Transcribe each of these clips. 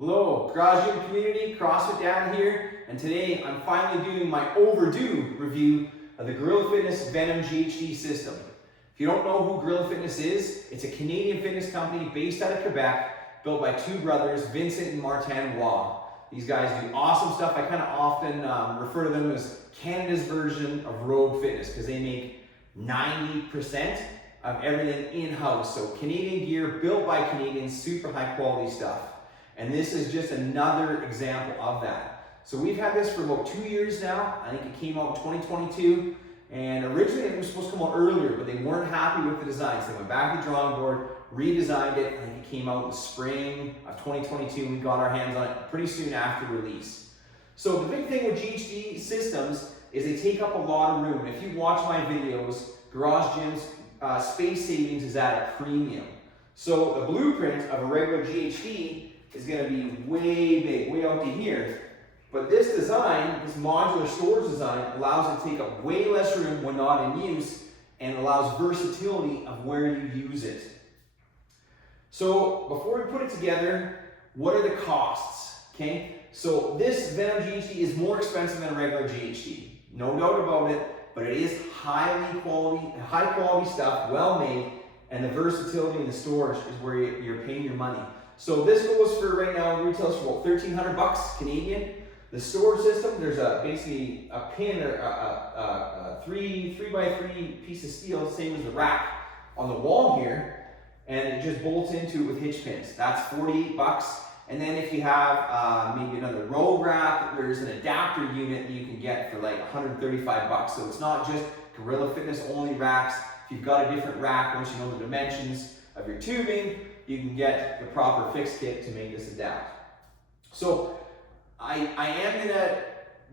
Hello, Garage Gym community, CrossFit Dad here, and today I'm finally doing my overdue review of the Gorila Fitness Venom GHD system. If you don't know who Gorila Fitness is, it's a Canadian fitness company based out of Quebec, built by two brothers, Vincent and Martin Waugh. These guys do awesome stuff. I kind of often refer to them as Canada's version of Rogue Fitness because they make 90% of everything in-house. So Canadian gear, built by Canadians, super high quality stuff. And this is just another example of that. So we've had this for about 2 years now. I think it came out in 2022. And originally it was supposed to come out earlier, but they weren't happy with the design. So they went back to the drawing board, redesigned it. I think it came out in the spring of 2022. We got our hands on it pretty soon after release. So the big thing with GHD systems is they take up a lot of room. If you watch my videos, Garage Gym's space savings is at a premium. So the blueprint of a regular GHD is going to be way big, way out to here. But this design, this modular storage design, allows it to take up way less room when not in use and allows versatility of where you use it. So before we put it together, what are the costs? Okay, so this Venom GHD is more expensive than a regular GHD. No doubt about it, but it is high quality stuff, well made, and the versatility and the storage is where you're paying your money. So this goes for right now, retails for about 1,300 bucks Canadian. The storage system, there's basically a pin or a 3x3 piece of steel, same as the rack on the wall here, and it just bolts into it with hitch pins. That's 48 bucks. And then if you have maybe another roll rack, there's an adapter unit that you can get for like 135 bucks. So it's not just Gorila Fitness only racks. If you've got a different rack, once you know the dimensions of your tubing, you can get the proper fix kit to make this adapt. So I am gonna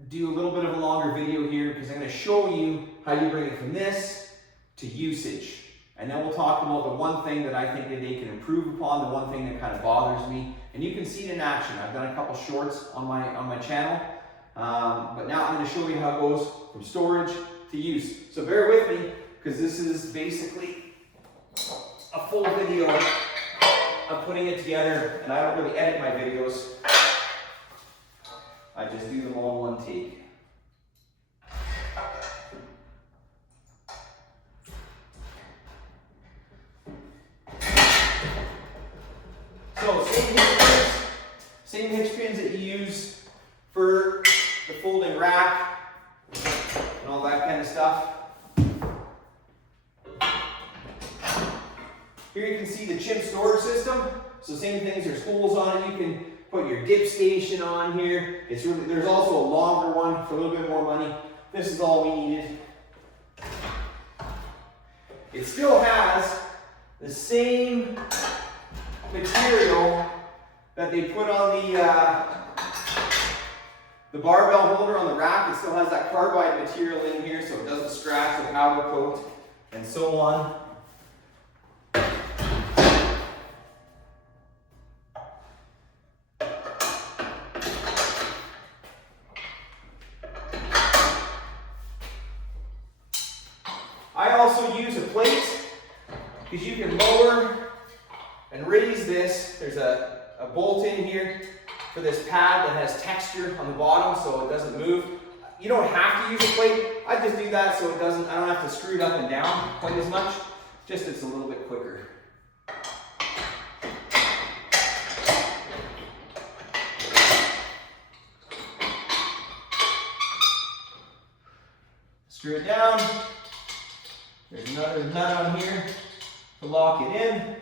do a little bit of a longer video here because I'm gonna show you how you bring it from this to usage. And then we'll talk about the one thing that I think that they can improve upon, the one thing that kind of bothers me. And you can see it in action. I've done a couple shorts on my channel. But now I'm gonna show you how it goes from storage to use. So bear with me because this is basically a full video of putting it together, and I don't really edit my videos. I just do them all in one take. So same hitch pins that you use for the folding rack and all that kind of stuff. Here you can see the chimp storage system. So same things, there's holes on it. You can put your dip station on here. There's also a longer one for a little bit more money. This is all we needed. It still has the same material that they put on the barbell holder on the rack. It still has that carbide material in here so it doesn't scratch or powder coat and so on. I also use a plate because you can lower and raise this. There's a bolt in here for this pad that has texture on the bottom so it doesn't move. You don't have to use a plate. I just do that so I don't have to screw it up and down quite as much. Just it's a little bit quicker. Screw it down. There's another nut on here to lock it in.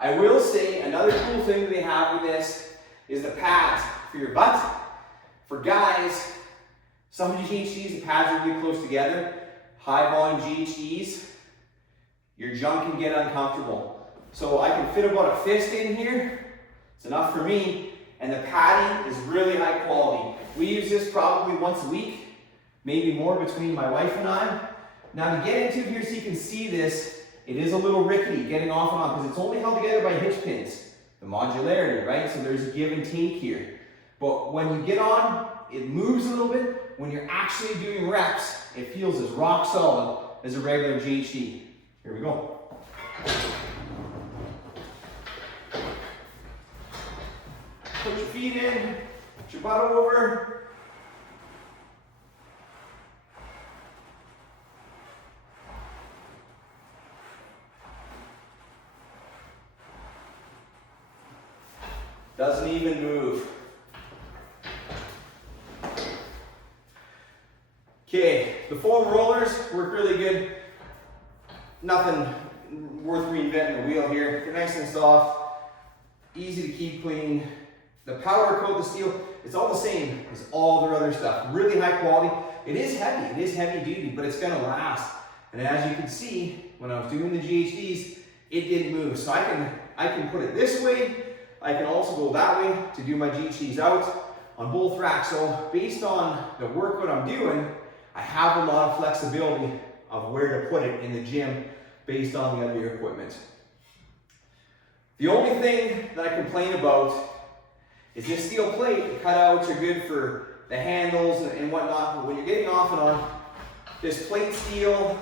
I will say another cool thing that they have with this is the pads for your butt. For guys, some GHDs, the pads are really close together. High volume GHDs, your junk can get uncomfortable. So I can fit about a fist in here. It's enough for me. And the padding is really high quality. We use this probably once a week, maybe more between my wife and I. Now to get into here so you can see this, it is a little rickety getting off and on because it's only held together by hitch pins. The modularity, right? So there's a give and take here. But when you get on, it moves a little bit. When you're actually doing reps, it feels as rock solid as a regular GHD. Here we go. Put your feet in, put your butt over. Doesn't even move. Okay, the foam rollers work really good. Nothing worth reinventing the wheel here. They're nice and soft, easy to keep clean. The powder coat, the steel, it's all the same as all their other stuff. Really high quality. It is heavy duty, but it's gonna last. And as you can see, when I was doing the GHDs, it didn't move. So I can put it this way. I can also go that way to do my GHDs out on both racks. So based on the workout I'm doing, I have a lot of flexibility of where to put it in the gym based on the other equipment. The only thing that I complain about is this steel plate. The cutouts are good for the handles and whatnot, but when you're getting off and on, this plate steel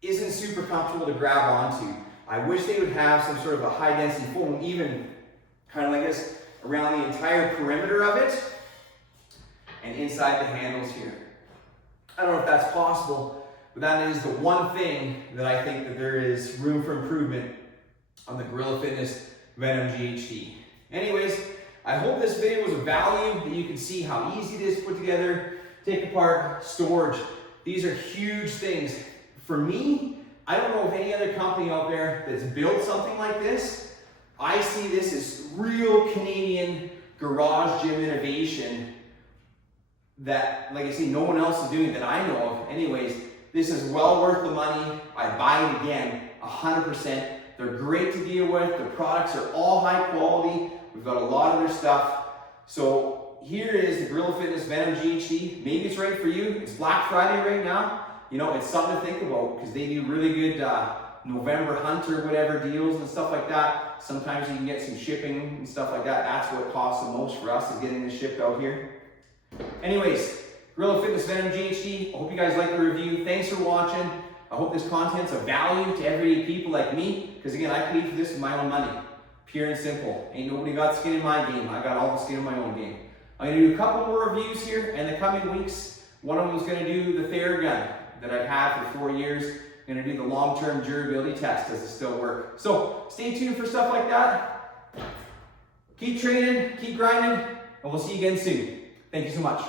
isn't super comfortable to grab onto. I wish they would have some sort of a high density foam, even kind of like this, around the entire perimeter of it and inside the handles here. I don't know if that's possible, but that is the one thing that I think that there is room for improvement on the Gorila Fitness Venom GHD. Anyways, I hope this video was of value, that you can see how easy it is to put together, take apart, storage. These are huge things. For me, I don't know of any other company out there that's built something like this. I see this as real Canadian garage gym innovation that, like I say, no one else is doing that I know of. Anyways, this is well worth the money. I buy it again, 100%. They're great to deal with. The products are all high quality. We've got a lot of their stuff. So here is the Gorila Fitness Venom GHD. Maybe it's right for you. It's Black Friday right now. You know, it's something to think about because they do really good November hunt or whatever deals and stuff like that. Sometimes you can get some shipping and stuff like that. That's what costs the most for us, is getting this shipped out here. Anyways, Gorila Fitness Venom GHD. I hope you guys like the review. Thanks for watching. I hope this content's of value to everyday people like me, because again, I paid for this with my own money. Pure and simple. Ain't nobody got skin in my game. I got all the skin in my own game. I'm gonna do a couple more reviews here in the coming weeks. One of them is gonna do the Theragun that I've had for 4 years. I'm gonna do the long-term durability test. Does it still work? So stay tuned for stuff like that. Keep training, keep grinding, and we'll see you again soon. Thank you so much.